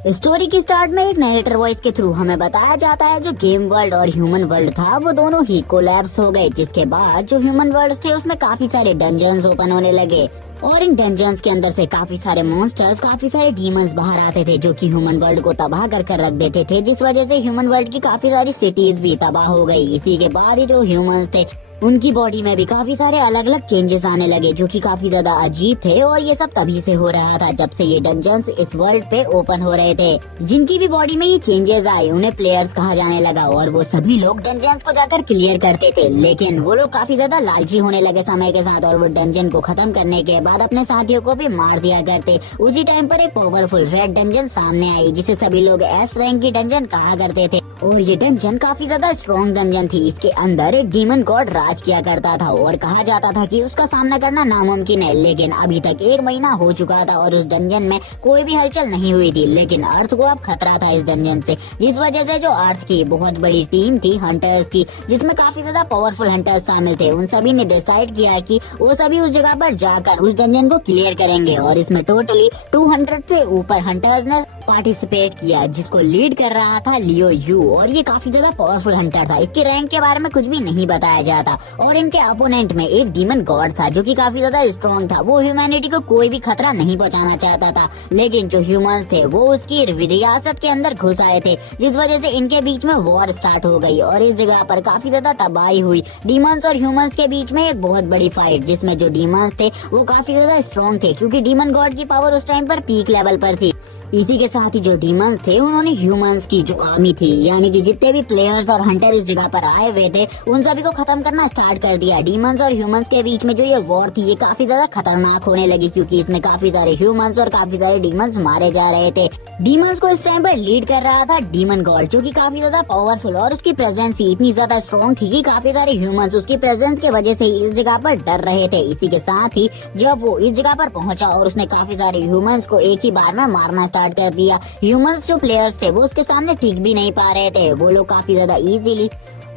Story की start में एक नरेटर वॉइस के थ्रू हमें बताया जाता है जो गेम वर्ल्ड और ह्यूमन वर्ल्ड था वो दोनों ही कोलैप्स हो गए, जिसके बाद जो ह्यूमन वर्ल्ड थे उसमें काफी सारे डंजन्स ओपन होने लगे और इन डंजन्स के अंदर से काफी सारे मॉन्स्टर्स, काफी सारे डीमंस बाहर आते थे जो कि ह्यूमन वर्ल्ड को तबाह कर रख देते थे, जिस वजह से ह्यूमन वर्ल्ड की काफी सारी सिटीज भी तबाह हो गई। इसी के बाद ही जो ह्यूमंस थे उनकी बॉडी में भी काफी सारे अलग अलग चेंजेस आने लगे जो कि काफी ज्यादा अजीब थे और ये सब तभी से हो रहा था जब से ये डंजन्स इस वर्ल्ड पे ओपन हो रहे थे। जिनकी भी बॉडी में ये चेंजेस आए उन्हें प्लेयर्स कहा जाने लगा और वो सभी लोग डंजन्स को जाकर क्लियर करते थे, लेकिन वो लोग काफी ज्यादा लालची होने लगे समय के साथ और वो डंजन को खत्म करने के बाद अपने साथियों को भी मार दिया करते। उसी टाइम पर एक पावरफुल रेड डंजन सामने आई जिसे सभी लोग एस रैंक की डंजन कहा करते थे और ये डंजन काफी ज्यादा स्ट्रॉन्ग डंजन थी। इसके अंदर एक डीमन गॉड राज किया करता था और कहा जाता था कि उसका सामना करना नामुमकिन है, लेकिन अभी तक 1 महीना हो चुका था और उस डंजन में कोई भी हलचल नहीं हुई थी। लेकिन अर्थ को अब खतरा था इस डंजन से, जिस वजह से जो अर्थ की बहुत बड़ी टीम थी हंटर्स की, जिसमें काफी ज्यादा पावरफुल हंटर्स शामिल थे, उन सभी ने डिसाइड किया कि वो सभी उस जगह पर जाकर उस डंजन को क्लियर करेंगे और इसमें टोटली 200 से ऊपर हंटर्स ने पार्टिसिपेट किया, जिसको लीड कर रहा था लियो यू और ये काफी ज्यादा पावरफुल हंटर था। इसके रैंक के बारे में कुछ भी नहीं बताया जाता और इनके अपोनेंट में एक डीमन गॉड था जो कि काफी ज्यादा स्ट्रॉन्ग था। वो ह्यूमैनिटी को कोई भी खतरा नहीं पहुंचाना चाहता था, लेकिन जो ह्यूमंस थे वो उसकी रियासत के अंदर घुस आए थे, जिस वजह से इनके बीच में वॉर स्टार्ट हो गई और इस जगह पर काफी ज्यादा तबाही हुई। डीमंस और ह्यूमंस के बीच में एक बहुत बड़ी फाइट, जिसमें जो डीमंस थे वो काफी ज्यादा स्ट्रॉन्ग थे क्योंकि डीमन गॉड की पावर उस टाइम पर पीक लेवल पर थी। इसी के साथ ही जो डीमंस थे उन्होंने ह्यूमंस की जो आर्मी थी, यानी कि जितने भी प्लेयर्स और हंटर इस जगह पर आए हुए थे, उन सभी को खत्म करना स्टार्ट कर दिया। डीमंस और ह्यूमंस के बीच में जो ये वॉर थी ये काफी ज्यादा खतरनाक होने लगी क्योंकि इसमें काफी सारे ह्यूमंस और काफी सारे डीमंस मारे जा रहे थे। डीमंस को इस टाइम पर लीड कर रहा था डीमन गॉड जो कि काफी ज्यादा पावरफुल और उसकी प्रेजेंस ही इतनी ज्यादा स्ट्रॉन्ग थी कि काफी सारे ह्यूमंस उसकी प्रेजेंस के वजह से ही इस जगह पर डर रहे थे। इसी के साथ ही जब वो इस जगह पर पहुंचा और उसने काफी सारे ह्यूमंस को एक ही बार में मारना स्टार्ट कर दिया। ह्यूमंस जो प्लेयर्स थे वो उसके सामने ठीक भी नहीं पा रहे थे, वो लोग काफी ज्यादा इजीली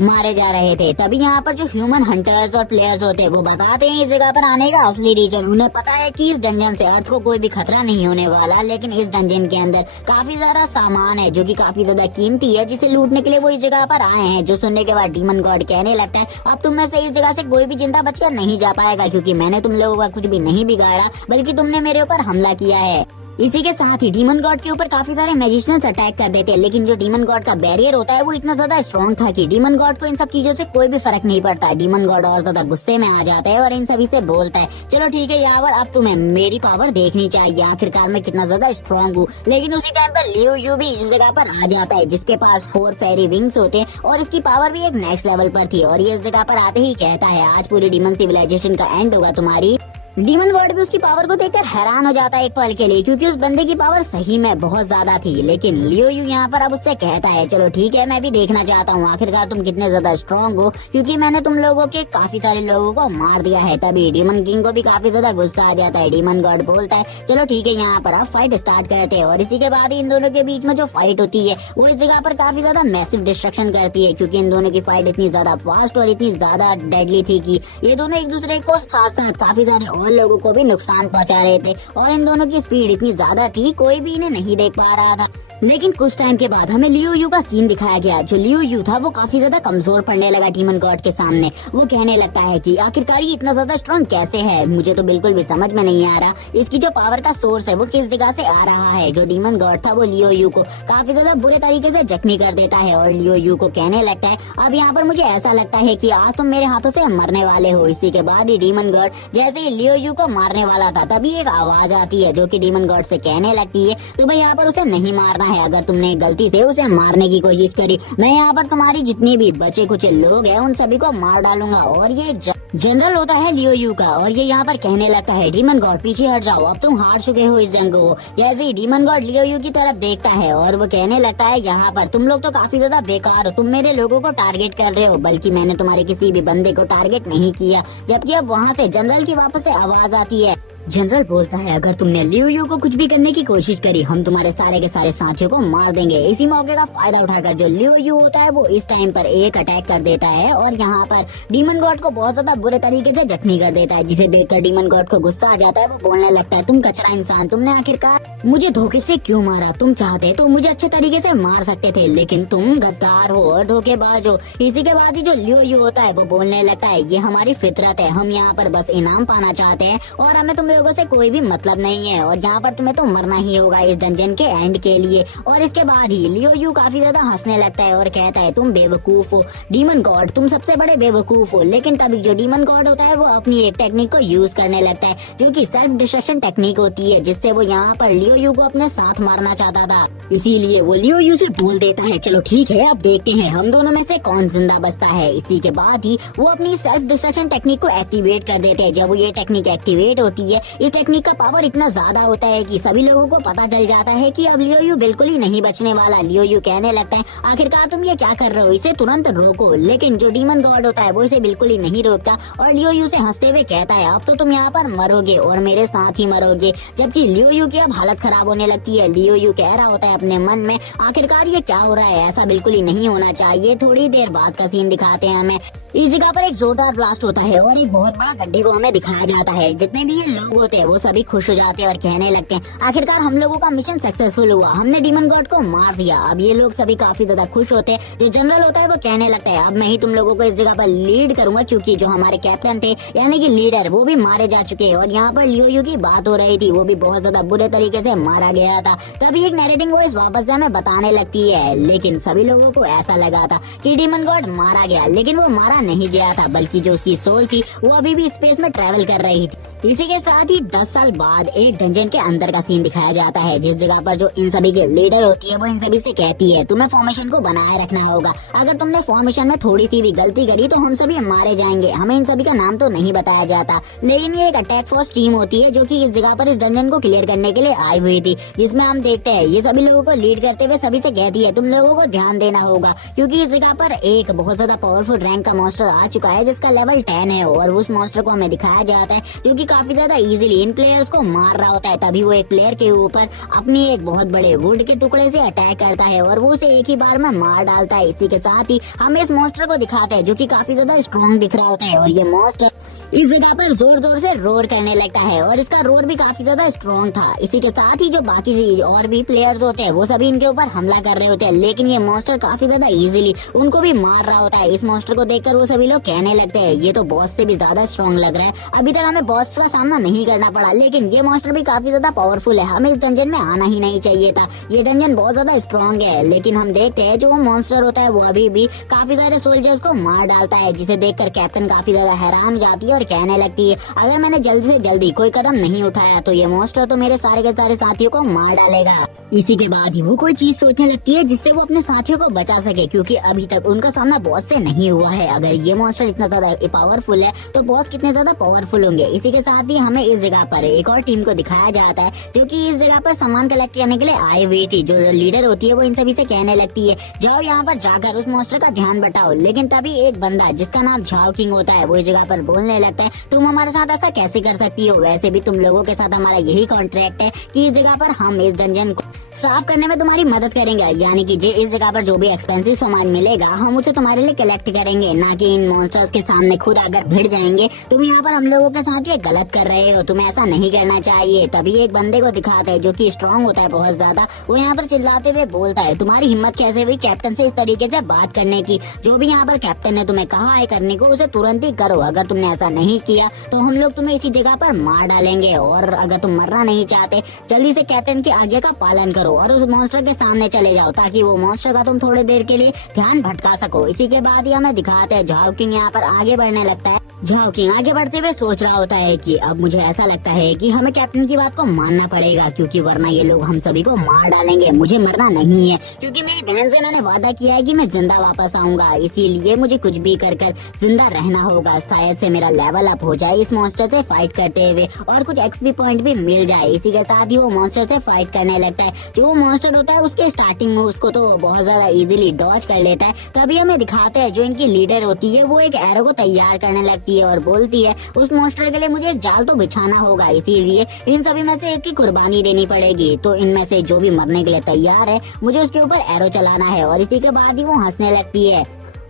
मारे जा रहे थे। तभी यहाँ पर जो ह्यूमन हंटर्स और प्लेयर्स होते हैं वो बताते हैं इस जगह पर आने का असली रीजन। उन्हें पता है कि इस डंजन से अर्थ को कोई भी खतरा नहीं होने वाला, लेकिन इस डंजन के अंदर काफी ज्यादा सामान है जो कि काफी ज्यादा कीमती है, जिसे लूटने के लिए वो इस जगह पर आए हैं। जो सुनने के बाद डीमन गॉड कहने लगता है अब तुम में से इस जगह से कोई भी जिंदा बचकर नहीं जा पाएगा क्योंकि मैंने तुम लोगों का कुछ भी नहीं बिगाड़ा, बल्कि तुमने मेरे ऊपर हमला किया है। इसी के साथ ही डीमन गॉड के ऊपर काफी सारे मैजिशियंस अटैक कर देते हैं, लेकिन जो डीमन गॉड का बैरियर होता है वो इतना ज्यादा स्ट्रॉन्ग था कि डीमन गॉड को इन सब चीजों से कोई भी फर्क नहीं पड़ता। डीमन गॉड और ज्यादा गुस्से में आ जाता है और इन सभी से बोलता है चलो ठीक है यावर, अब तुम्हें मेरी पावर देखनी चाहिए, आखिरकार मैं कितना ज्यादा स्ट्रॉन्ग हूँ। लेकिन उसी टाइम पर लियो यू भी इस जगह पर आ जाता है जिसके पास 4 फेरी विंग्स होते हैं और इसकी पावर भी एक नेक्स्ट लेवल पर थी और ये इस जगह पर आते ही कहता है आज पूरी डीमन सिविलाइजेशन का एंड होगा तुम्हारी। डीमन गॉड भी उसकी पावर को देखकर हैरान हो जाता है एक पल के लिए क्योंकि उस बंदे की पावर सही में बहुत ज्यादा थी। लेकिन लियो यू यहाँ पर अब उससे कहता है चलो ठीक है मैं भी देखना चाहता हूँ आखिरकार तुम कितने ज्यादा स्ट्रॉन्ग हो, क्योंकि मैंने तुम लोगों के काफी सारे लोगों को मार दिया है। तभी डीमन किंग को भी काफी ज्यादा गुस्सा आ जाता है। डीमन गॉड बोलता है चलो ठीक है यहाँ पर आप फाइट स्टार्ट करते हैं और इसी के बाद इन दोनों के बीच में जो फाइट होती है वो इस जगह पर काफी ज्यादा मैसिव डिस्ट्रक्शन करती है क्योंकि इन दोनों की फाइट इतनी ज्यादा फास्ट और इतनी ज्यादा डेडली थी कि ये दोनों एक दूसरे को साथ साथ काफी सारे और लोगों को भी नुकसान पहुंचा रहे थे और इन दोनों की स्पीड इतनी ज्यादा थी कोई भी इन्हें नहीं देख पा रहा था। लेकिन कुछ टाइम के बाद हमें लियो यू का सीन दिखाया गया। जो लियो यू था वो काफी ज्यादा कमजोर पड़ने लगा डीमन गॉड के सामने। वो कहने लगता है कि आखिरकार ये इतना ज्यादा स्ट्रॉन्ग कैसे है, मुझे तो बिल्कुल भी समझ में नहीं आ रहा इसकी जो पावर का सोर्स है वो किस जगह से आ रहा है। जो डीमन गॉड था वो लियो यू को काफी ज्यादा बुरे तरीके से जख्मी कर देता है और लियो यू को कहने लगता है अब यहाँ पर मुझे ऐसा लगता है कि आज तुम मेरे हाथों से मरने वाले हो। इसी के बाद ही डीमन गॉड जैसे ही लियो यू को मारने वाला था तभी एक आवाज आती है जो कि डीमन गॉड से कहने लगती है तुम्हें यहाँ पर उसे नहीं मारना है, अगर तुमने गलती से उसे मारने की कोशिश करी मैं यहाँ पर तुम्हारी जितनी भी बचे कुचे लोग हैं उन सभी को मार डालूंगा। और ये जनरल होता है लियो यू का और ये यहाँ पर कहने लगता है डीमन गॉड पीछे हट जाओ, अब तुम हार चुके हो इस जंग को। जैसे ही डीमन गॉड लियो यू की तरफ देखता है और वो कहने लगता है यहाँ पर तुम लोग तो काफी ज्यादा बेकार हो, तुम मेरे लोगों को टारगेट कर रहे हो, बल्कि मैंने तुम्हारे किसी भी बंदे को टारगेट नहीं किया। जबकि अब वहाँ से जनरल की वापस से आवाज आती है जनरल बोलता है अगर तुमने लियो यू को कुछ भी करने की कोशिश करी हम तुम्हारे सारे के सारे साथियों को मार देंगे। इसी मौके का फायदा उठाकर जो लियो यू होता है वो इस टाइम पर एक अटैक कर देता है और यहाँ पर डीमन गॉड को बहुत ज्यादा बुरे तरीके से जख्मी कर देता है, जिसे देखकर डीमन गॉड को गुस्सा आ जाता है। वो बोलने लगता है तुम कचरा इंसान, तुमने आखिरकार मुझे धोखे से क्यों मारा? तुम चाहते तो मुझे अच्छे तरीके से मार सकते थे, लेकिन तुम गद्दार हो और धोखेबाज हो। इसी के बाद ही जो लियो यू होता है वो बोलने लगता है ये हमारी फितरत है, हम यहाँ पर बस इनाम पाना चाहते हैं और हमें तुम लोगों से कोई भी मतलब नहीं है और यहाँ पर तुम्हें तो मरना ही होगा इस डंजन के एंड के लिए। और इसके बाद ही लियो यू काफी ज्यादा हंसने लगता है और कहता है तुम बेवकूफ हो डीमन गॉड, तुम सबसे बड़े बेवकूफ हो। लेकिन तभी जो डीमन गॉड होता है वो अपनी एक टेक्निक को यूज करने लगता है जो कि सेल्फ डिस्ट्रक्शन टेक्निक होती है, जिससे वो यहाँ पर लियो यू को अपने साथ मारना चाहता था। इसीलिए वो लियो यू से बोल देता है चलो ठीक है अब देखते हैं हम दोनों में से कौन जिंदा बचता है। इसी के बाद ही वो अपनी सेल्फ डिस्ट्रक्शन टेक्निक को एक्टिवेट कर देते हैं। जब वो ये टेक्निक एक्टिवेट होती है इस टेक्निक का पावर इतना ज्यादा होता है कि सभी लोगों को पता चल जाता है कि अब लियो यू बिल्कुल ही नहीं बचने वाला। लियो यू कहने लगता है आखिरकार तुम ये क्या कर रहे हो, इसे तुरंत रोको। लेकिन जो डीमन गॉड होता है वो इसे बिल्कुल ही नहीं रोकता और लियो यू से हंसते हुए कहता है अब तो तुम यहाँ पर मरोगे और मेरे साथ ही मरोगे। जबकि लियो यू की अब हालत खराब होने लगती है। लियो यू कह रहा होता है अपने मन में आखिरकार ये क्या हो रहा है, ऐसा बिल्कुल ही नहीं होना चाहिए। थोड़ी देर बाद का सीन दिखाते हैं हमें। इस जगह पर एक जोरदार ब्लास्ट होता है और एक बहुत बड़ा गड्ढे को हमें दिखाया जाता है। जितने भी ये लोग होते हैं वो सभी खुश हो जाते हैं और कहने लगते हैं आखिरकार हम लोगों का मिशन सक्सेसफुल हुआ, हमने डीमन गॉड को मार दिया। अब ये लोग सभी काफी ज्यादा खुश होते हैं। जो जनरल होता है वो कहने लगता है अब मैं ही तुम लोगों को इस जगह पर लीड करूंगा, क्योंकि जो हमारे कैप्टन थे यानी कि लीडर वो भी मारे जा चुके हैं। और यहाँ पर लियो यू की बात हो रही थी, वो भी बहुत ज्यादा बुरे तरीके से मारा गया था। तभी एक नैरेटिंग वॉइस वापस से हमें बताने लगती है लेकिन सभी लोगों को ऐसा लगा था कि डीमन गॉड मारा गया, लेकिन वो मारा नहीं गया था बल्कि जो उसकी सोल थी वो अभी भी स्पेस में ट्रेवल कर रही थी। इसी के साथ ही 10 साल बाद एक डंजन के अंदर का सीन दिखाया जाता है, जिस जगह पर जो इन सभी के लीडर होती है वो इन सभी से कहती है तुम्हें फॉर्मेशन को बनाए रखना होगा, अगर तुमने फॉर्मेशन में थोड़ी सी भी गलती करी तो हम सभी मारे जाएंगे। हमें इन सभी का नाम तो नहीं बताया जाता, लेकिन ये एक अटैक फोर्स टीम होती है जो कि इस जगह पर इस डंजन को क्लियर करने के लिए आई हुई थी, जिसमें हम देखते हैं ये सभी लोगों को लीड करते हुए सभी से कहती है तुम लोगों को ध्यान देना होगा, क्योंकि इस जगह पर एक बहुत ज्यादा पावरफुल रैंक का मॉन्स्टर आ चुका है जिसका लेवल 10 है और उस मॉन्स्टर को हमें दिखाया जाता है जो कि काफी ज्यादा इजीली इन प्लेयर्स को मार रहा होता है। तभी वो एक प्लेयर के ऊपर अपनी एक बहुत बड़े वुड के टुकड़े से अटैक करता है और वो उसे एक ही बार में मार डालता है। इसी के साथ ही हम इस मॉन्स्टर को दिखाते हैं जो कि काफी ज्यादा स्ट्रॉन्ग दिख रहा होता है और ये मॉन्स्टर इस जगह पर जोर जोर से रोर करने लगता है और इसका रोर भी काफी ज्यादा स्ट्रॉन्ग था। इसी के साथ ही जो बाकी और भी प्लेयर्स होते हैं वो सभी इनके ऊपर हमला कर रहे होते हैं, लेकिन ये मॉन्स्टर काफी ज्यादा इजीली उनको भी मार रहा होता है। इस मॉन्स्टर को देखकर वो सभी लोग कहने लगते हैं ये तो बॉस से भी ज्यादा स्ट्रॉन्ग लग रहा है, अभी तक हमें बॉस का सामना नहीं करना पड़ा, लेकिन ये मॉन्स्टर भी काफी ज्यादा पावरफुल है, हमें इस डंजन में आना ही नहीं चाहिए था, ये डंजन बहुत ज्यादा स्ट्रॉन्ग है। लेकिन हम देखते हैं जो वो मॉन्स्टर होता है वो अभी भी काफी सारे सोल्जर्स को मार डालता है, जिसे देखकर कैप्टन काफी ज्यादा हैरान हो जाती है और कहने लगती है अगर मैंने जल्दी से जल्दी कोई कदम नहीं उठाया तो ये मॉन्स्टर तो मेरे सारे के सारे साथियों को मार डालेगा। इसी के बाद ही वो कोई चीज सोचने लगती है जिससे वो अपने साथियों को बचा सके, क्योंकि अभी तक उनका सामना बॉस से नहीं हुआ है। अगर ये मॉन्स्टर इतना ज्यादा पावरफुल है तो बॉस कितने ज्यादा पावरफुल होंगे। इसी के साथ ही हमें इस जगह पर एक और टीम को दिखाया जाता है जो कि इस जगह पर सामान कलेक्ट करने के लिए आई हुई थी। जो लीडर होती है वो इन सभी से कहने लगती है जाओ यहाँ पर जाकर उस मॉन्स्टर का ध्यान बटाओ। लेकिन तभी एक बंदा जिसका नाम झाओ किंग होता है वो इस जगह पर बोलने लगता है तुम हमारे साथ ऐसा कैसे कर सकती हो, वैसे भी तुम लोगों के साथ हमारा यही कॉन्ट्रैक्ट है कि इस जगह पर हम इस डंजन को साफ करने में तुम्हारी मदद करेंगे, यानी कि इस जगह पर जो भी एक्सपेंसिव सामान मिलेगा हम उसे तुम्हारे लिए कलेक्ट करेंगे, ना कि इन मॉन्स्टर्स के सामने खुद अगर भिड़ जाएंगे। तुम यहाँ पर हम लोगों के साथ ये गलत कर रहे हो, तुम्हें ऐसा नहीं करना चाहिए। तभी एक बंदे को दिखाते हैं जो कि स्ट्रॉन्ग होता है बहुत ज्यादा, वो यहाँ पर चिल्लाते हुए बोलता है तुम्हारी हिम्मत कैसे हुई कैप्टन से इस तरीके से बात करने की, जो भी यहाँ पर कैप्टन ने तुम्हें कहा है करने को उसे तुरंत ही करो, अगर तुमने ऐसा नहीं किया तो हम लोग तुम्हें इसी जगह पर मार डालेंगे। और अगर तुम मरना नहीं चाहते जल्दी से कैप्टन की आज्ञा का पालन करो और उस मॉन्स्टर के सामने चले जाओ ताकि वो मॉन्स्टर का तुम थोड़ी देर के लिए ध्यान भटका सको। इसी के बाद ही हमें दिखाते हैं झाओ किंग यहाँ पर आगे बढ़ने लगता है। झाओ किंग आगे बढ़ते हुए सोच रहा होता है कि अब मुझे ऐसा लगता है कि हमें कैप्टन की बात को मानना पड़ेगा, क्योंकि वरना ये लोग हम सभी को मार डालेंगे। मुझे मरना नहीं है, क्योंकि मेरी बहन से मैंने वादा किया है कि मैं जिंदा वापस आऊंगा, इसीलिए मुझे कुछ भी कर जिंदा रहना होगा। शायद से मेरा लेवल अप हो जाए इस मॉन्स्टर से फाइट करते हुए और कुछ एक्सपी पॉइंट भी मिल जाए। इसी के साथ ही वो मॉन्स्टर से फाइट करने लगता है। जो वो मॉन्स्टर होता है उसके स्टार्टिंग में उसको तो बहुत ज्यादा इजीली डॉज कर लेता है। तभी हमें दिखाते हैं जो इनकी लीडर होती है वो एक एरो को तैयार करने लगती लगती है और बोलती है उस मॉन्स्टर के लिए मुझे एक जाल तो बिछाना होगा, इसीलिए इन सभी में से एक की कुर्बानी देनी पड़ेगी। तो इनमें से जो भी मरने के लिए तैयार है मुझे उसके ऊपर एरो चलाना है। और इसी के बाद ही वो हंसने लगती है।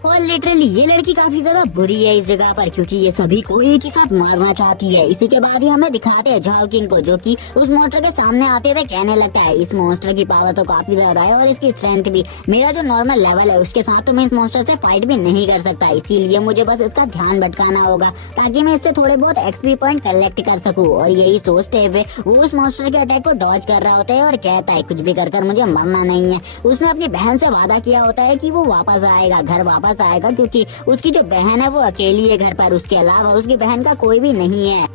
और लिटरली ये लड़की काफी ज्यादा बुरी है इस जगह पर, क्योंकि ये सभी को एक ही साथ मारना चाहती है। इसी के बाद ही हमें दिखाते हैं झाओ किंग को, जो कि उस मॉन्स्टर के सामने आते हुए कहने लगता है इस मॉन्स्टर की पावर तो काफी ज्यादा है और इसकी स्ट्रेंथ भी मेरा जो नॉर्मल लेवल है उसके साथ तो मैं इस मॉन्स्टर से फाइट भी नहीं कर सकता, इसीलिए मुझे बस इसका ध्यान भटकाना होगा ताकि मैं इससे थोड़े बहुत एक्सपी पॉइंट कलेक्ट कर सकूं। और यही सोचते हुए वो उस मॉन्स्टर के अटैक को डॉज कर रहा होता है और कहता है कुछ भी कर मुझे मरना नहीं है। उसने अपनी बहन से वादा किया होता है कि वो वापस आएगा, घर वापस आएगा, क्योंकि उसकी जो बहन है वो अकेली है घर पर, उसके अलावा उसकी बहन का कोई भी नहीं है।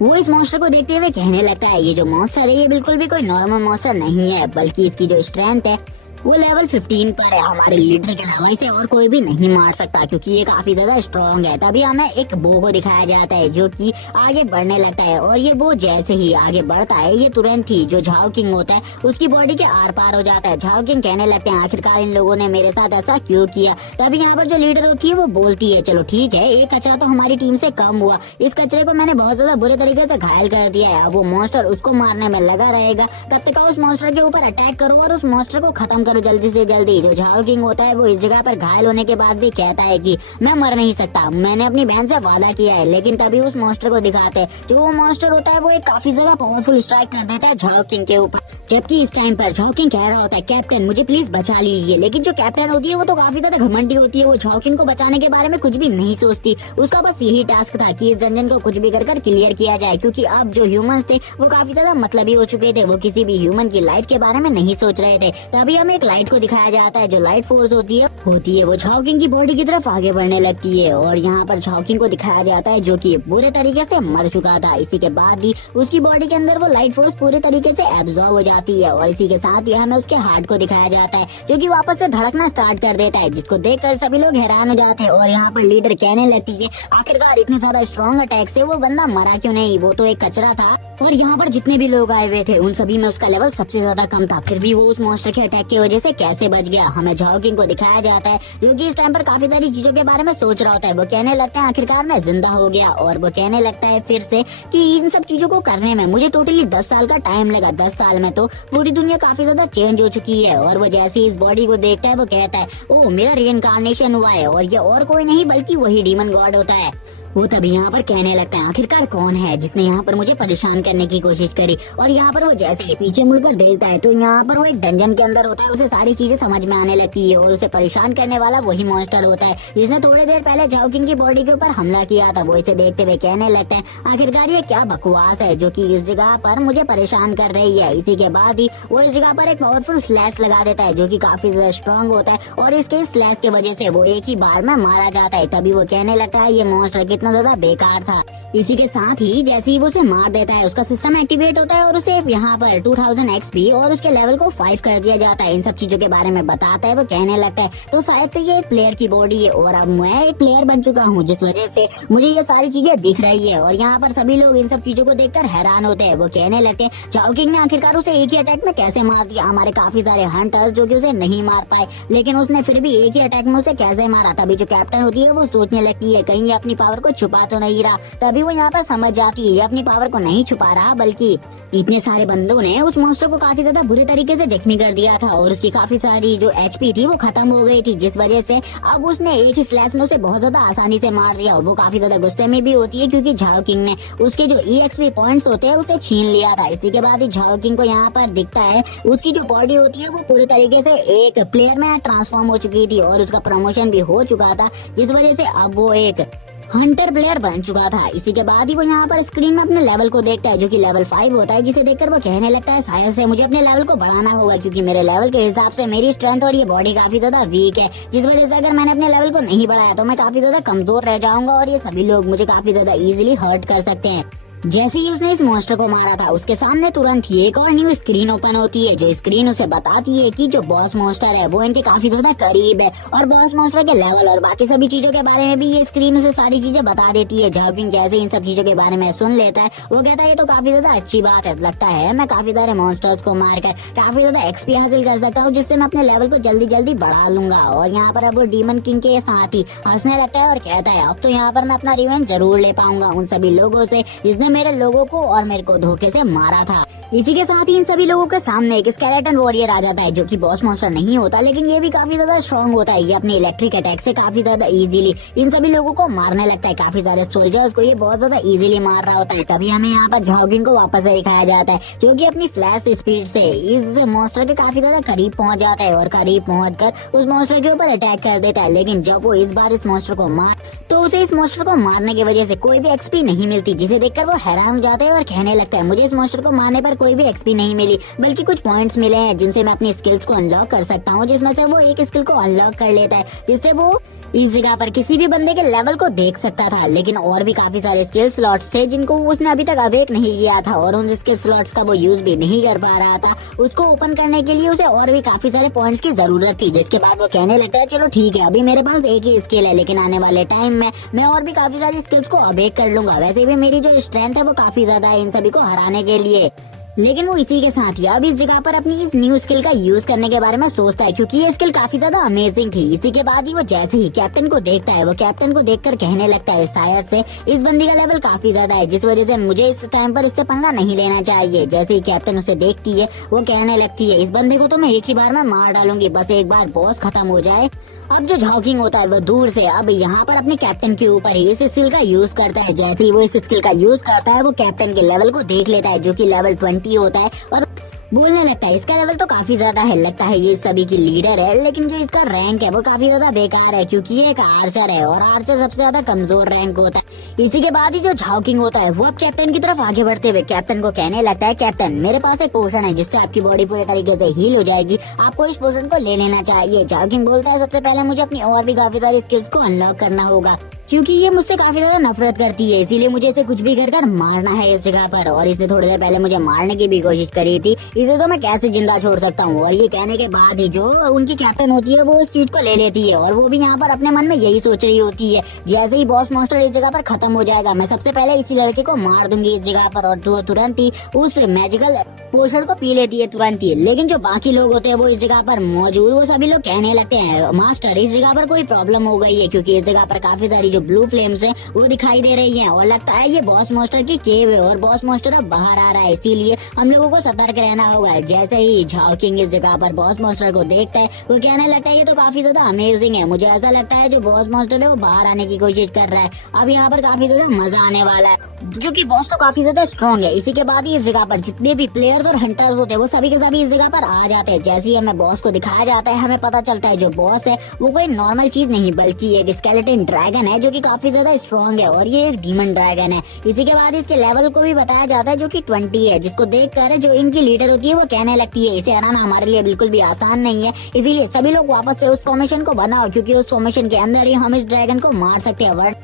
वो इस मॉन्स्टर को देखते हुए कहने लगता है ये जो मॉन्स्टर है ये बिल्कुल भी कोई नॉर्मल मॉन्स्टर नहीं है, बल्कि इसकी जो स्ट्रेंथ है वो लेवल 15 पर है। हमारे लीडर के अलावा इसे और कोई भी नहीं मार सकता, क्योंकि ये काफी ज्यादा स्ट्रॉन्ग है। तभी हमें एक बो को दिखाया जाता है जो कि आगे बढ़ने लगता है और ये बो जैसे ही आगे बढ़ता है ये तुरंत ही जो झाओ किंग होता है उसकी बॉडी के आर पार हो जाता है। झाओ किंग कहने लगते हैं आखिरकार इन लोगों ने मेरे साथ ऐसा क्यों किया। तभी यहाँ पर जो लीडर होती है वो बोलती है चलो ठीक है, एक कचरा तो हमारी टीम से कम हुआ, इस कचरे को मैंने बहुत ज्यादा बुरे तरीके से घायल कर दिया है। अब वो मॉन्स्टर उसको मारने में लगा रहेगा, तब तक उस मॉन्स्टर के ऊपर अटैक करो और उस मॉन्स्टर को खत्म करो जल्दी से जल्दी। जो झाओ किंग होता है वो इस जगह पर घायल होने के बाद भी कहता है कि मैं मर नहीं सकता, मैंने अपनी बहन से वादा किया है। लेकिन तभी उस मॉन्स्टर को दिखाते हैं, जो वो मॉन्स्टर होता है वो एक काफी ज्यादा पावरफुल स्ट्राइक कर देता है झाओ किंग के ऊपर। जबकि इस टाइम पर झाओ किंग कह रहा होता है कैप्टन मुझे प्लीज बचा लीजिए, लेकिन जो कैप्टन होती है वो तो काफी ज्यादा घमंडी होती है, वो झाओ किंग को बचाने के बारे में कुछ भी नहीं सोचती। उसका बस यही टास्क था कि इस डंजन को कुछ भी कर क्लियर किया जाए, क्योंकि अब जो ह्यूमंस थे वो काफी ज्यादा मतलबी हो चुके थे, वो किसी भी ह्यूमन की लाइफ के बारे में नहीं सोच रहे थे। तभी हमें एक लाइट को दिखाया जाता है, जो लाइट फोर्स होती है वो झाओ किंग की बॉडी की तरफ आगे बढ़ने लगती है। और यहाँ पर झाओ किंग को दिखाया जाता है जो कि बुरे तरीके से मर चुका था। इसी के बाद ही उसकी बॉडी के अंदर वो लाइट फोर्स पूरे तरीके से एब्जॉर्ब हो जाती है और इसी के साथ ही हमें उसके हार्ट को दिखाया जाता है जो कि वापस से धड़कना स्टार्ट कर देता है, जिसको देखकर सभी लोग हैरान हो जाते हैं। और यहाँ पर लीडर कहने लगती है आखिरकार इतने ज्यादा स्ट्रॉन्ग अटैक से वो बंदा मरा क्यों नहीं, वो तो एक कचरा था। और यहाँ पर जितने भी लोग आए हुए थे उन सभी में उसका लेवल सबसे ज्यादा कम था, फिर भी वो उस मॉन्स्टर के अटैक की वजह से कैसे बच गया। हमें झाओ किंग को दिखाया जाता है जो कि इस टाइम पर काफी सारी चीजों के बारे में सोच रहा होता है। वो कहने लगता है आखिरकार मैं जिंदा हो गया, और वो कहने लगता है फिर से कि इन सब चीजों को करने में मुझे टोटली 10 साल का टाइम लगा। 10 साल में तो पूरी दुनिया काफी ज्यादा चेंज हो चुकी है। और वो जैसे ही इस बॉडी को देखता है वो कहता है ओह मेरा रीइंकार्नेशन हुआ है, और ये और कोई नहीं बल्कि वही डीमन गॉड होता है। वो तभी यहाँ पर कहने लगता है आखिरकार कौन है जिसने यहाँ पर मुझे परेशान करने की कोशिश करी। और यहाँ पर वो जैसे ही पीछे मुड़कर देखता है तो यहाँ पर वो एक डंजन के अंदर होता है, उसे सारी चीजें समझ में आने लगती है और उसे परेशान करने वाला वही मॉन्स्टर होता है जिसने थोड़ी देर पहले झाओ किंग की बॉडी के ऊपर हमला किया था। वो इसे देखते हुए कहने लगते हैं आखिरकार ये क्या बकवास है जो कि इस जगह पर मुझे परेशान कर रही है। इसी के बाद ही वो इस जगह पर एक पावरफुल स्लैश लगा देता है जो कि काफी ज्यादा स्ट्रॉन्ग होता है और इसके स्लैश की वजह से वो एक ही बार में मारा जाता है। तभी वो कहने लगता है ये मॉन्स्टर कितना ज्यादा बेकार था। इसी के साथ ही जैसे ही वो उसे मार देता है उसका सिस्टम एक्टिवेट होता है और उसे यहाँ पर 2000 XP और उसके लेवल को 5 कर दिया जाता है। इन सब चीजों के बारे में बताता है। वो कहने लगता है तो शायद से ये एक प्लेयर की बॉडी है और अब मैं एक प्लेयर बन चुका हूँ, जिस वजह से मुझे ये सारी चीजें दिख रही है। और यहाँ पर सभी लोग इन सब चीजों को देखकर हैरान होते हैं। वो कहने लगते हैं झाओ किंग ने आखिरकार उसे एक ही अटैक में कैसे मार दिया। हमारे काफी सारे हंटर्स जो कि उसे नहीं मार पाए, लेकिन उसने फिर भी एक ही अटैक में उसे कैसे मारा। तभी जो कैप्टन होती है वो सोचने लगती है कहीं अपनी पावर को छुपा तो नहीं रहा। तभी वो यहाँ पर समझ जाती है ये अपनी पावर को नहीं छुपा रहा, बल्कि इतने सारे बंदों ने उस मॉन्स्टर को काफी ज्यादा बुरे तरीके से जख्मी कर दिया था और उसकी काफी सारी जो HP थी वो खत्म हो गई थी, जिस वजह से अब उसने एक ही स्लैश में उसे बहुत ज्यादा आसानी से मार दिया। और वो काफी ज्यादा गुस्से में भी होती है क्योंकि झाओ किंग ने उसके जो EXP पॉइंट्स होते हैं उसे छीन लिया था। इसी के बाद ही झाओ किंग को यहाँ पर दिखता है उसकी जो बॉडी होती है वो पूरे तरीके से एक प्लेयर में ट्रांसफॉर्म हो चुकी थी और उसका प्रमोशन भी हो चुका था, जिस वजह से अब वो एक हंटर प्लेयर बन चुका था। इसी के बाद ही वो यहाँ पर स्क्रीन में अपने लेवल को देखता है जो कि लेवल 5 होता है, जिसे देखकर वो कहने लगता है शायद से मुझे अपने लेवल को बढ़ाना होगा, क्योंकि मेरे लेवल के हिसाब से मेरी स्ट्रेंथ और ये बॉडी काफी ज्यादा वीक है, जिस वजह से अगर मैंने अपने लेवल को नहीं बढ़ाया तो मैं काफी ज्यादा कमजोर रह जाऊंगा और ये सभी लोग मुझे काफी ज्यादा इजीली हर्ट कर सकते हैं। जैसे ही उसने इस मॉन्स्टर को मारा था उसके सामने तुरंत ही एक और न्यू स्क्रीन ओपन होती है, जो स्क्रीन उसे बताती है कि जो बॉस मॉन्स्टर है वो इनके काफी ज्यादा करीब है और बॉस मॉन्स्टर के लेवल और बाकी सभी चीजों के बारे में भी ये स्क्रीन उसे सारी चीजें बता देती है। झाओकिंग जैसे इन सब चीजों के बारे में सुन लेता है वो कहता है ये तो काफी ज्यादा अच्छी बात है, लगता है मैं काफी सारे मॉन्स्टर्स को मारकर काफी ज्यादा एक्सपी हासिल कर सकता हूँ, जिससे मैं अपने लेवल को जल्दी जल्दी बढ़ा लूंगा। और यहाँ पर अब वो डीमन किंग के साथ ही हंसने लगता है और कहता है अब तो यहाँ पर मैं अपना रिवेंज जरूर ले पाऊंगा उन सभी लोगों से जिसने मेरे लोगों को और मेरे को धोखे से मारा था। इसी के साथ ही इन सभी लोगों के सामने एक स्केलेटन वॉरियर आ जाता है, जो कि बॉस मॉन्स्टर नहीं होता लेकिन ये भी काफी ज्यादा स्ट्रॉन्ग होता है। ये अपने इलेक्ट्रिक अटैक से काफी ज्यादा इजीली इन सभी लोगों को मारने लगता है। काफी सारे सोल्जर्स को ये बहुत ज्यादा इजीली मार रहा होता है। तभी हमें यहाँ पर झाओकिंग को वापस से दिखाया जाता है, जो कि अपनी फ्लैश स्पीड से इस मॉन्स्टर के काफी ज्यादा करीब पहुंच जाता है और करीब पहुंचकर उस मॉन्स्टर के ऊपर अटैक कर देता है। लेकिन जब वो इस बार इस मॉन्स्टर को मार तो उसे इस मॉन्स्टर को मारने की वजह से कोई भी एक्सपी नहीं मिलती, जिसे देखकर वो हैरान हो जाता है और कहने लगता है मुझे इस मॉन्स्टर को मारने पर कोई भी एक्सपी नहीं मिली, बल्कि कुछ पॉइंट्स मिले हैं जिनसे मैं अपनी स्किल्स को अनलॉक कर सकता हूँ, जिसमें से वो एक स्किल को अनलॉक कर लेता है जिससे वो इस जगह पर किसी भी बंदे के लेवल को देख सकता था। लेकिन और भी काफी सारे स्किल स्लॉट्स थे जिनको उसने अभी तक अवेक नहीं किया था और उन स्किल स्लॉट्स का वो यूज भी नहीं कर पा रहा था। उसको ओपन करने के लिए उसे और भी काफी सारे पॉइंट्स की जरूरत थी, जिसके बाद वो कहने लगता है चलो ठीक है अभी मेरे पास एक ही स्किल है, लेकिन आने वाले टाइम में मैं और भी काफी सारी स्किल्स को अवेक कर लूंगा। वैसे भी मेरी जो स्ट्रेंथ है वो काफी ज्यादा है इन सभी को हराने के लिए। लेकिन वो इसी के साथ ही अब इस जगह पर अपनी इस न्यू स्किल का यूज करने के बारे में सोचता है, क्योंकि ये स्किल काफी ज्यादा अमेजिंग थी। इसी के बाद ही वो जैसे ही कैप्टन को देखता है वो कैप्टन को देखकर कहने लगता है शायद से इस बंदी का लेवल काफी ज्यादा है, जिस वजह से मुझे इस टाइम पर इससे पंगा नहीं लेना चाहिए। जैसे ही कैप्टन उसे देखती है वो कहने लगती है इस बंदे को तो मैं एक ही बार में मार डालूंगी, बस एक बार बॉस खत्म हो जाए। अब जो झाओकिंग होता है वो दूर से अब यहाँ पर अपने कैप्टन के ऊपर ही इस स्किल का यूज करता है। जैसे ही वो इस स्किल का यूज करता है वो कैप्टन के लेवल को देख लेता है, जो कि लेवल 20 होता है, और बोलने लगता है इसका लेवल तो काफी ज्यादा है, लगता है ये सभी की लीडर है, लेकिन जो इसका रैंक है वो काफी ज्यादा बेकार है क्योंकि ये एक आर्चर है और आर्चर सबसे ज्यादा कमजोर रैंक होता है। इसी के बाद ही जो झाओकिंग होता है वो अब कैप्टन की तरफ आगे बढ़ते हुए कैप्टन को कहने लगता है कैप्टन मेरे पास एक पोशन है जिससे आपकी बॉडी पूरे तरीके से हील हो जाएगी, आपको इस पोशन को ले लेना चाहिए। झाओकिंग बोलता है सबसे पहले मुझे अपनी और भी काफी सारी स्किल्स को अनलॉक करना होगा, क्योंकि ये मुझसे काफी ज्यादा नफरत करती है, इसीलिए मुझे इसे कुछ भी कर मारना है इस जगह पर, और इसे थोड़ी देर पहले मुझे मारने की भी कोशिश करी थी, इसे तो मैं कैसे जिंदा छोड़ सकता हूँ। और ये कहने के बाद ही जो उनकी कैप्टन होती है वो उस चीज को ले लेती है और वो भी यहाँ पर अपने मन में यही सोच रही होती है जैसे ही बॉस मॉन्स्टर इस जगह पर खत्म हो जाएगा मैं सबसे पहले इसी लड़के को मार दूंगी इस जगह पर, और वो तुरंत ही उस मैजिकल पोशन को पी लेती है तुरंत ही। लेकिन जो बाकी लोग होते हैं वो इस जगह पर मौजूद वो सभी लोग कहने लगते हैं मास्टर इस जगह पर कोई प्रॉब्लम हो गई है, क्योंकि इस जगह पर काफी सारी जो ब्लू फ्लेम्स है वो दिखाई दे रही हैं और लगता है ये बॉस मॉन्स्टर की केव है और बॉस मॉन्स्टर अब बाहर आ रहा है, इसीलिए हम लोगों को सतर्क रहना होगा। जैसे ही झाओकिंग इस जगह पर बॉस मॉन्स्टर को देखता है वो कहने लगता है ये तो काफी ज्यादा अमेजिंग है, मुझे ऐसा लगता है जो बॉस मॉन्स्टर है वो बाहर आने की कोशिश कर रहा है। अब यहाँ पर काफी ज्यादा मजा आने वाला है क्योंकि बॉस तो काफी ज्यादा स्ट्रॉन्ग है। इसी के बाद ही इस जगह पर जितने भी प्लेयर्स और हंटर्स होते हैं वो सभी के सभी इस जगह पर आ जाते हैं। जैसे ही हमें बॉस को दिखाया जाता है हमें पता चलता है जो बॉस है वो कोई नॉर्मल चीज नहीं बल्कि एक स्केलेटन ड्रैगन है जो कि काफी ज्यादा स्ट्रॉन्ग है और ये एक डीमन ड्रैगन है। इसी के बाद इसके लेवल को भी बताया जाता है जो कि 20 है, जिसको देखकर जो इनकी लीडर होती है वो कहने लगती है इसे हराना हमारे लिए बिल्कुल भी आसान नहीं है, इसीलिए सभी लोग वापस से उस फॉर्मेशन को बनाओ क्योंकि उस फॉर्मेशन के अंदर ही हम इस ड्रैगन को मार सकते हैं,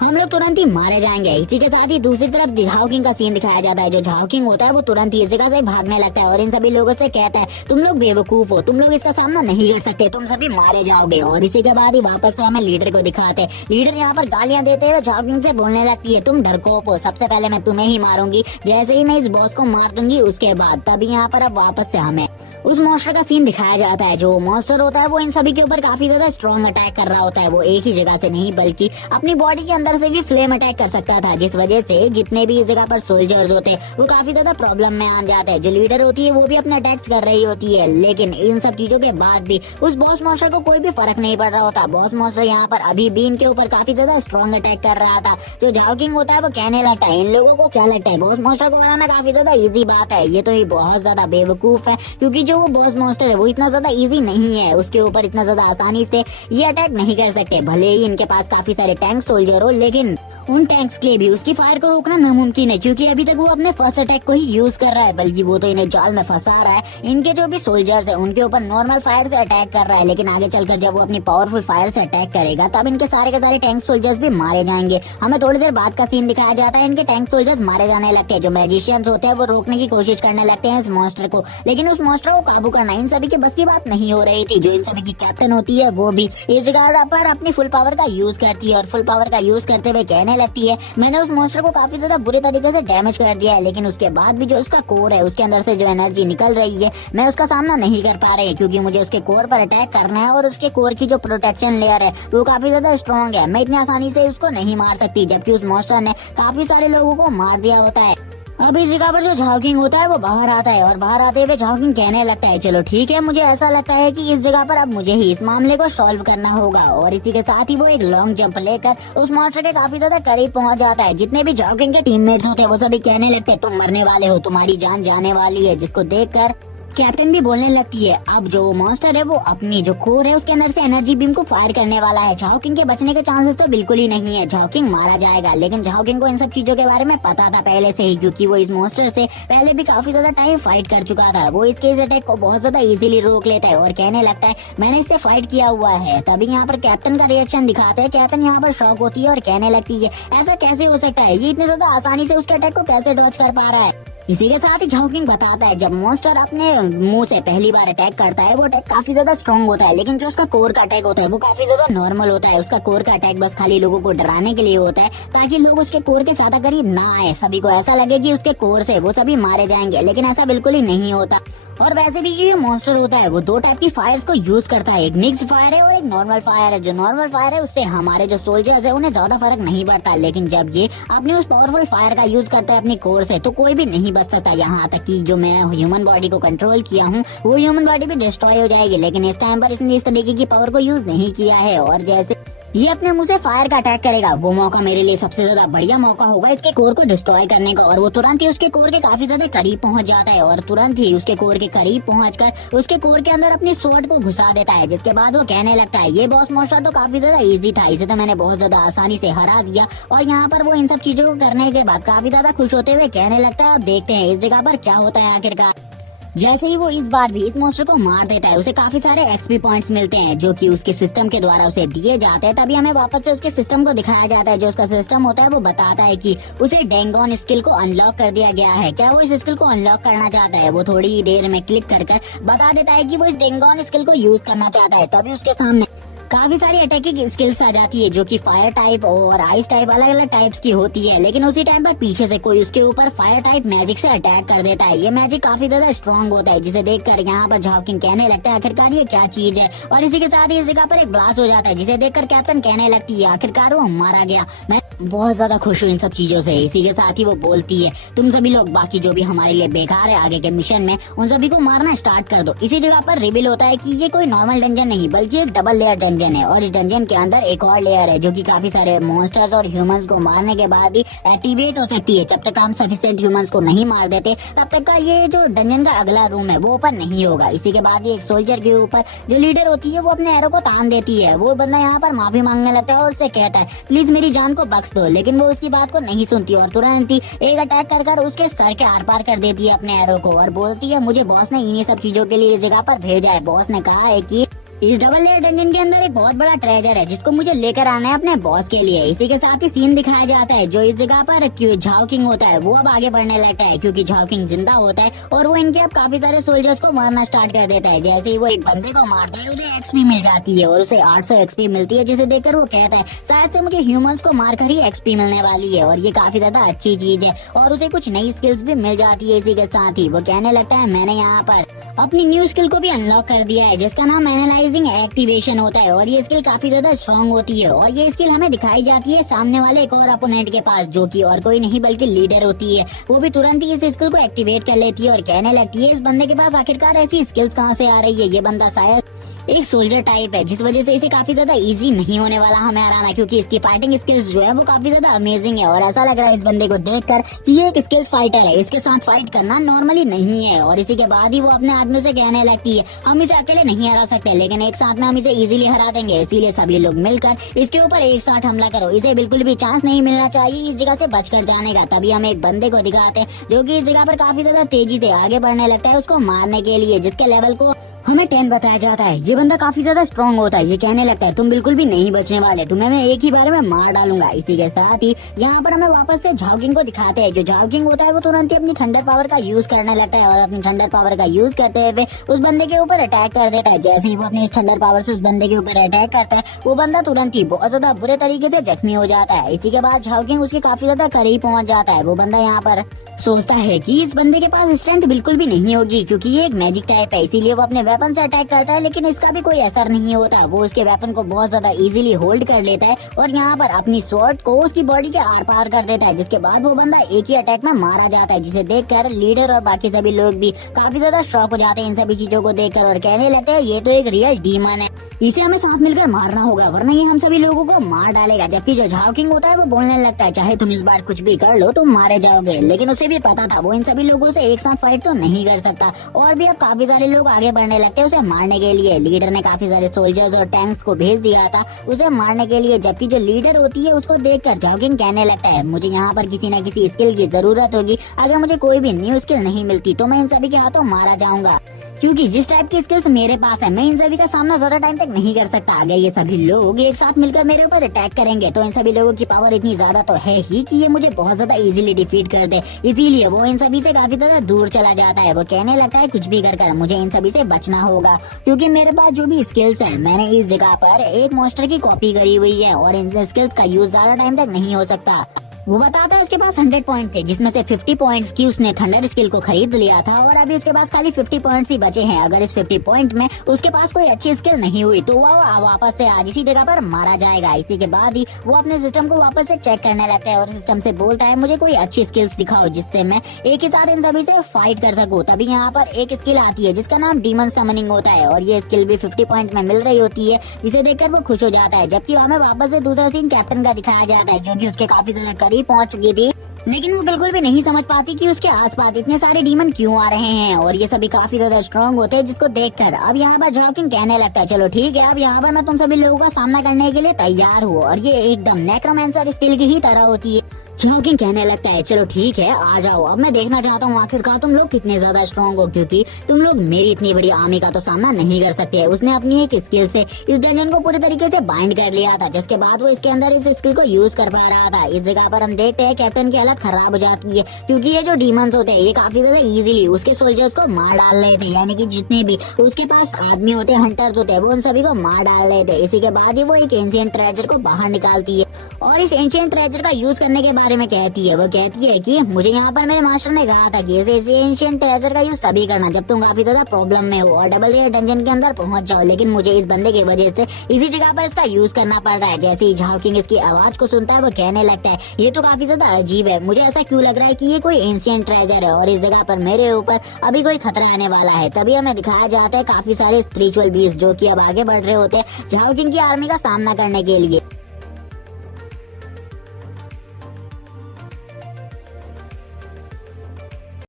हम लोग तुरंत ही मारे जाएंगे। इसी के साथ ही दूसरी तरफ झाओकिंग का सीन दिखाया जाता है। जो झाओकिंग होता है वो तुरंत ही इस जगह से भागने लगता है और इन सभी लोगों से कहता है तुम लोग बेवकूफ हो, तुम लोग इसका सामना नहीं कर सकते, तुम सभी मारे जाओगे। और इसी के बाद ही वापस से हमें लीडर को दिखाते हैं। लीडर यहाँ पर गालियां देते हुए झाओकिंग से बोलने लगती है तुम डरपोक हो, सबसे पहले मैं तुम्हें ही मारूंगी, जैसे ही मैं इस बॉस को मार दूंगी उसके बाद। तभी यहाँ पर अब वापस से हमें उस मॉन्स्टर का सीन दिखाया जाता है। जो मॉन्स्टर होता है वो इन सभी के ऊपर काफी ज्यादा स्ट्रॉन्ग अटैक कर रहा होता है, वो एक ही जगह से नहीं बल्कि अपनी बॉडी के अंदर से भी फ्लेम अटैक कर सकता था, जिस वजह से जितने भी इस जगह पर सोल्जर्स होते हैं वो काफी ज्यादा प्रॉब्लम में आ जाते हैं। जो लीडर होती है वो भी अपने अटैक्स कर रही होती है, लेकिन इन सब चीजों के बाद भी उस बॉस मॉन्स्टर को कोई भी फर्क नहीं पड़ रहा होता। बॉस मॉन्स्टर यहाँ पर अभी भी इनके ऊपर काफी ज्यादा स्ट्रॉन्ग अटैक कर रहा था। जो झाओकिंग होता है वो कहने लगता है इन लोगों को क्या लगता है बॉस मॉन्स्टर को हराना काफी ज्यादा इजी बात है, ये तो ही बहुत ज्यादा बेवकूफ है, क्योंकि जो वो बॉस मॉन्स्टर है वो इतना ज्यादा इजी नहीं है, उसके ऊपर इतना ज्यादा आसानी से ये अटैक नहीं कर सकते। भले ही इनके पास काफी सारे टैंक सोल्जर हो, लेकिन उन टैंक्स के लिए भी उसकी फायर को रोकना नामुमकिन है, क्योंकि अभी तक वो अपने फर्स्ट अटैक को ही यूज कर रहा है, बल्कि वो तो इन्हें जाल में फंसा रहा है। इनके जो भी सोल्जर्स है उनके ऊपर नॉर्मल फायर से अटैक कर रहा है, लेकिन आगे चलकर जब वो अपनी पावरफुल फायर से अटैक करेगा तब इनके सारे के सारे टैंक सोल्जर्स भी मारे जाएंगे। हमें थोड़ी देर बाद का सीन दिखाया जाता है, इनके टैंक सोल्जर्स मारे जाने लगते हैं। जो मैजिशियंस होते हैं वो रोकने की कोशिश करने लगते हैं इस मॉन्स्टर को, लेकिन उस मॉन्स्टर को काबू करना इन सभी के बस की बात नहीं हो रही थी। जो इन सभी की कैप्टन होती है वो भी इस जगह पर अपनी फुल पावर का यूज करती है और फुल पावर का यूज करते हुए कहने लगती है मैंने उस मॉन्स्टर को काफी ज्यादा बुरे तरीके से डैमेज कर दिया है, लेकिन उसके बाद भी जो उसका कोर है उसके अंदर से जो एनर्जी निकल रही है मैं उसका सामना नहीं कर पा रही, क्योंकि मुझे उसके कोर पर अटैक करना है और उसके कोर की जो प्रोटेक्शन लेयर है वो काफी ज्यादा स्ट्रॉन्ग है। मैं इतनी आसानी से उसको नहीं मार सकती, जबकि उस मॉन्स्टर ने काफी सारे लोगों को मार दिया होता है। अब इस जगह पर जो झाओकिंग होता है वो बाहर आता है और बाहर आते हुए झाओकिंग कहने लगता है चलो ठीक है, मुझे ऐसा लगता है कि इस जगह पर अब मुझे ही इस मामले को सॉल्व करना होगा। और इसी के साथ ही वो एक लॉन्ग जंप लेकर उस मॉन्स्टर के काफी ज्यादा करीब पहुंच जाता है। जितने भी झाओकिंग के टीममेट्स होते हैं वो सभी कहने लगते हैं तुम मरने वाले हो, तुम्हारी जान जाने वाली है, जिसको देखकर कैप्टन भी बोलने लगती है अब जो मॉन्स्टर है वो अपनी जो कोर है उसके अंदर से एनर्जी बीम को फायर करने वाला है। झाओकिंग के बचने के चांसेस तो बिल्कुल ही नहीं है, झाओकिंग मारा जाएगा। लेकिन झाओकिंग को इन सब चीजों के बारे में पता था पहले से ही, क्योंकि वो इस मॉन्स्टर से पहले भी काफी ज्यादा टाइम फाइट कर चुका था। वो इसके इस अटैक को बहुत ज्यादा इजीली रोक लेता है और कहने लगता है मैंने इससे फाइट किया हुआ है। तभी यहाँ पर कैप्टन का रिएक्शन दिखाते हैं। कैप्टन यहाँ पर शॉक होती है और कहने लगती है ऐसा कैसे हो सकता है, ये इतने ज्यादा आसानी से उसके अटैक को कैसे डॉज कर पा रहा है। इसी के साथ ही झाओकिंग बताता है जब मॉन्स्टर अपने मुंह से पहली बार अटैक करता है वो अटैक काफी ज्यादा स्ट्रॉन्ग होता है, लेकिन जो उसका कोर का अटैक होता है वो काफी ज्यादा नॉर्मल होता है। उसका कोर का अटैक बस खाली लोगों को डराने के लिए होता है, ताकि लोग उसके कोर के ज्यादा करीब ना आए, सभी को ऐसा लगे कि उसके कोर से वो सभी मारे जाएंगे, लेकिन ऐसा बिल्कुल ही नहीं होता। और वैसे भी ये मॉन्स्टर होता है वो दो टाइप की फायर्स को यूज करता है, एक मिक्स फायर है और एक नॉर्मल फायर है। जो नॉर्मल फायर है उससे हमारे जो सोल्जर्स है उन्हें ज्यादा फर्क नहीं पड़ता, लेकिन जब ये अपने उस पावरफुल फायर का यूज करता है अपनी कोर से तो कोई भी नहीं बच सकता। यहाँ तक कि जो मैं ह्यूमन बॉडी को कंट्रोल किया हूँ वो ह्यूमन बॉडी भी डिस्ट्रॉय हो जाएगी, लेकिन इस टाइम पर इसने इस तरीके की पावर को यूज नहीं किया है। और जैसे ये अपने मुंह से फायर का अटैक करेगा वो मौका मेरे लिए सबसे ज्यादा बढ़िया मौका होगा इसके कोर को डिस्ट्रॉय करने का। और वो तुरंत ही उसके कोर के काफी ज्यादा करीब पहुंच जाता है और तुरंत ही उसके कोर के करीब पहुंचकर उसके कोर के अंदर अपनी स्वॉर्ड को घुसा देता है, जिसके बाद वो कहने लगता है ये बॉस मॉन्स्टर तो काफी ज्यादा इजी था, इसे तो मैंने बहुत ज्यादा आसानी से हरा दिया। और यहाँ पर वो इन सब चीजों को करने के बाद काफी ज्यादा खुश होते हुए कहने लगता है अब देखते हैं इस जगह पर क्या होता है आखिरकार। जैसे ही वो इस बार भी इस मॉन्स्टर को मार देता है उसे काफी सारे एक्सपी पॉइंट्स मिलते हैं जो कि उसके सिस्टम के द्वारा उसे दिए जाते हैं। तभी हमें वापस से उसके सिस्टम को दिखाया जाता है। जो उसका सिस्टम होता है वो बताता है कि उसे डेंगोन स्किल को अनलॉक कर दिया गया है। क्या वो इस स्किल को अनलॉक करना चाहता है? वो थोड़ी ही देर में क्लिक कर बता देता है कि वो इस डेंगोन स्किल को यूज करना चाहता है। तभी उसके सामने काफी सारी अटैकिंग स्किल्स आ जाती है जो कि फायर टाइप और आइस टाइप अलग अलग टाइप्स की होती है, लेकिन उसी टाइम पर पीछे से कोई उसके ऊपर फायर टाइप मैजिक से अटैक कर देता है। ये मैजिक काफी ज्यादा स्ट्रॉन्ग होता है, जिसे देखकर यहाँ पर झाओकिंग कहने लगता है आखिरकार ये क्या चीज है। और इसी के साथ ही इस जगह पर एक ब्लास्ट हो जाता है जिसे देखकर कैप्टन कहने लगती है आखिरकार वो मारा गया। मैं बहुत ज्यादा खुश हूँ इन सब चीजों से। इसी के साथ ही वो बोलती है तुम सभी लोग बाकी जो भी हमारे लिए बेकार है आगे के मिशन में उन सभी को मारना स्टार्ट कर दो। इसी जगह पर रिवील होता है कि ये कोई नॉर्मल डंजन नहीं बल्कि एक डबल लेयर डंजन है और इस डंजन के अंदर एक और लेयर है जो कि काफी सारे मॉन्स्टर्स और ह्यूमंस को मारने के बाद ही एक्टिवेट हो सकती है। जब तक हम सफिशिएंट ह्यूमंस को नहीं मार देते तब तक का ये जो डंजन का अगला रूम है वो ओपन नहीं होगा। इसी के बाद ये एक सोल्जर के ऊपर जो लीडर होती है वो अपने एरो को तान देती है। वो बंदा यहाँ पर माफी मांगने लगता है और उससे कहता है प्लीज मेरी जान को बख्श दो, लेकिन वो उसकी बात को नहीं सुनती और तुरंत ही एक अटैक कर उसके सर के आर पार कर देती है अपने एरो को और बोलती है मुझे बॉस ने इन्हीं सब चीजों के लिए इस जगह पर भेजा है। बॉस ने कहा है कि इस डबल लेयर डंजन के अंदर एक बहुत बड़ा ट्रेजर है जिसको मुझे लेकर आना है अपने बॉस के लिए। इसी के साथ ही सीन दिखाया जाता है जो इस जगह पर झाओकिंग होता है वो अब आगे बढ़ने लगता है क्योंकि झाओकिंग जिंदा होता है और वो इनके अब काफी सारे सोल्जर्स को मारना स्टार्ट कर देता है। जैसे ही वो एक बंदे को मारता है उसे एक्सपी मिल जाती है और उसे 800 एक्सपी मिलती है, जिसे देखकर वो कहता है शायद से मुझे ह्यूमंस को मारकर ही एक्सपी मिलने वाली है और ये काफी ज्यादा अच्छी चीज है। और उसे कुछ नई स्किल्स भी मिल जाती है। इसी के साथ ही वो कहने लगता है मैंने यहाँ पर अपनी न्यू स्किल को भी अनलॉक कर दिया है जिसका नाम एनालाइजिंग एक्टिवेशन होता है और ये स्किल काफी ज्यादा स्ट्रॉन्ग होती है और ये स्किल हमें दिखाई जाती है सामने वाले एक और अपोनेंट के पास जो कि और कोई नहीं बल्कि लीडर होती है। वो भी तुरंत ही इस स्किल को एक्टिवेट कर लेती है और कहने लगती है इस बंदे के पास आखिरकार ऐसी स्किल्स कहाँ से आ रही है, ये बंदा शायद एक सोल्जर टाइप है, जिस वजह से इसे काफी ज्यादा इजी नहीं होने वाला हमें हराना, क्योंकि इसकी फाइटिंग स्किल्स जो है वो काफी ज्यादा अमेजिंग है। और ऐसा लग रहा है इस बंदे को देखकर कि ये एक स्किल्स फाइटर है, इसके साथ फाइट करना नॉर्मली नहीं है। और इसी के बाद ही वो अपने आदमियों से कहने लगती है हम इसे अकेले नहीं हरा सकते, लेकिन एक साथ में हम इसे इजीली हरा देंगे, इसीलिए सभी लोग मिलकर इसके ऊपर एक साथ हमला करो। इसे बिल्कुल भी चांस नहीं मिलना चाहिए इस जगह से बचकर जाने का। तभी हम एक बंदे को दिखाते हैं जो कि इस जगह पर काफी ज्यादा तेजी से आगे बढ़ने लगता है उसको मारने के लिए, जिसके लेवल को हमें 10 बताया जाता है। ये बंदा काफी ज्यादा स्ट्रॉन्ग होता है, ये कहने लगता है तुम बिल्कुल भी नहीं बचने वाले, तुम्हें मैं एक ही बार में मार डालूंगा। इसी के साथ ही यहाँ पर हमें वापस से झाओकिंग को दिखाते हैं। जो झाओकिंग होता है वो तुरंत ही अपनी थंडर पावर का यूज करने लगता है और अपनी थंडर पावर का यूज करते हुए उस बंदे के ऊपर अटैक कर देता है। जैसे ही वो अपनी इस थंडर पावर से उस बंदे के ऊपर अटैक करता है वो बंदा तुरंत ही बहुत ज्यादा बुरे तरीके से जख्मी हो जाता है। इसी के बाद झाओकिंग उसके काफी ज्यादा करीब पहुंच जाता है। वो बंदा यहाँ पर सोचता है कि इस बंदे के पास स्ट्रेंथ बिल्कुल भी नहीं होगी, क्योंकि ये एक मैजिक टाइप है, इसीलिए वो अपने वेपन से अटैक करता है, लेकिन इसका भी कोई असर नहीं होता। वो उसके वेपन को बहुत ज्यादा इजीली होल्ड कर लेता है और यहाँ पर अपनी स्वॉर्ड को उसकी बॉडी के आर पार कर देता है, जिसके बाद वो बंदा एक ही अटैक में मारा जाता है, जिसे देखकर लीडर और बाकी सभी लोग भी काफी ज्यादा शॉक हो जाते हैं इन सभी चीजों को देखकर और कहने लगते हैं ये तो एक रियल डीमन है, इसे हमें साथ मिलकर मारना होगा वरना ये हम सभी लोगों को मार डालेगा। जबकि जो झाओकिंग होता है वो बोलने लगता है चाहे तुम इस बार कुछ भी कर लो तुम मारे जाओगे, लेकिन उसे भी पता था वो इन सभी लोगों से एक साथ फाइट तो नहीं कर सकता। और भी अब काफी सारे लोग आगे बढ़ने लगते हैं उसे मारने के लिए। लीडर ने काफी सारे सोल्जर्स और टैंक्स को भेज दिया था उसे मारने के लिए, जबकि जो लीडर होती है उसको देखकर झाओकिंग कहने लगता है मुझे यहाँ पर किसी न किसी स्किल की जरूरत होगी, अगर मुझे कोई भी न्यू स्किल नहीं मिलती तो मैं इन सभी के हाथों मारा जाऊंगा, क्योंकि जिस टाइप की स्किल्स मेरे पास है मैं इन सभी का सामना ज्यादा टाइम तक नहीं कर सकता। अगर ये सभी लोग एक साथ मिलकर मेरे ऊपर अटैक करेंगे तो इन सभी लोगों की पावर इतनी ज्यादा तो है ही कि ये मुझे बहुत ज्यादा इजीली डिफीट कर दे, इसीलिए वो इन सभी से काफी ज्यादा दूर चला जाता है। वो कहने लगता है कुछ भी कर मुझे इन सभी से बचना होगा, क्योंकि मेरे पास जो भी स्किल्स है मैंने इस जगह पर एक मॉन्स्टर की कॉपी करी हुई है और इन स्किल्स का यूज ज्यादा टाइम तक नहीं हो सकता। वो बताता है उसके पास 100 पॉइंट थे, जिसमें से 50 पॉइंट्स की उसने थंडर स्किल को खरीद लिया था और अभी उसके पास खाली 50 पॉइंट्स ही बचे हैं। अगर इस 50 पॉइंट में उसके पास कोई अच्छी स्किल नहीं हुई तो वो वापस से आज इसी जगह पर मारा जाएगा। इसी के बाद ही वो अपने सिस्टम को वापस से चेक करने लगता है और सिस्टम से बोलता है मुझे कोई अच्छी स्किल्स दिखाओ जिससे मैं एक ही साथ इन सभी से फाइट कर सकूं। तभी यहाँ पर एक स्किल आती है जिसका नाम डीमन समनिंग होता है और ये स्किल भी 50 पॉइंट में मिल रही होती है, जिसे देखकर वो खुश हो जाता है। जबकि हमें वापस से दूसरा सीन कैप्टन का दिखाया जाता है जो कि उसके काफी ज्यादा करीब पहुंच चुकी थी, लेकिन वो बिल्कुल भी नहीं समझ पाती कि उसके आसपास इतने सारे डीमन क्यों आ रहे हैं और ये सभी काफी ज्यादा स्ट्रांग होते हैं, जिसको देखकर अब यहाँ पर झाओकिंग कहने लगता है चलो ठीक है अब यहाँ पर मैं तुम सभी लोगों का सामना करने के लिए तैयार हूँ। और ये एकदम नेक्रोमैंसर स्किल की ही तरह होती है। झाओकिंग कहने लगता है चलो ठीक है आ जाओ, अब मैं देखना चाहता हूँ आखिरकार तुम लोग कितने ज्यादा स्ट्रांग हो, क्योंकि तुम लोग मेरी इतनी बड़ी आर्मी का तो सामना नहीं कर सकते। उसने अपनी एक स्किल से इस डंजन को पूरी तरीके से बाइंड कर लिया था, जिसके बाद वो इसके अंदर इस स्किल को यूज कर पा रहा था। इस जगह पर हम देखते हैं कैप्टन की हालत खराब हो जाती है, क्योंकि ये जो डीमंस होते हैं ये काफी ज्यादा इजीली उसके सोल्जर्स को मार डाल रहे थे, यानी कि जितने भी उसके पास आदमी होते हैं हंटर्स होते हैं वो उन सभी को मार डाल रहे थे। इसी के बाद ही वो एक एंशिएंट ट्रेजर को बाहर निकालती है और इस एंशिएंट ट्रेजर का यूज करने के बारे में कहती है। वो कहती है कि मुझे यहाँ पर मेरे मास्टर ने कहा था कि इस एंशिएंट ट्रेजर का यूज तभी करना जब तुम काफी ज्यादा प्रॉब्लम में हो और डबल रेयर डंजन के अंदर पहुंच जाओ, लेकिन मुझे इस बंदे की वजह से इसी जगह पर इसका यूज करना पड़ रहा है। जैसे ही झाओकिंग इसकी आवाज को सुनता है वो कहने लगता है ये तो काफी ज्यादा अजीब है, मुझे ऐसा क्यों लग रहा है कि ये कोई एंशिएंट ट्रेजर है और इस जगह पर मेरे ऊपर अभी कोई खतरा आने वाला है। तभी हमें दिखाया जाता है काफी सारे स्पिरिचुअल बीस्ट जो कि अब आगे बढ़ रहे होते हैं झाओकिंग की आर्मी का सामना करने के लिए।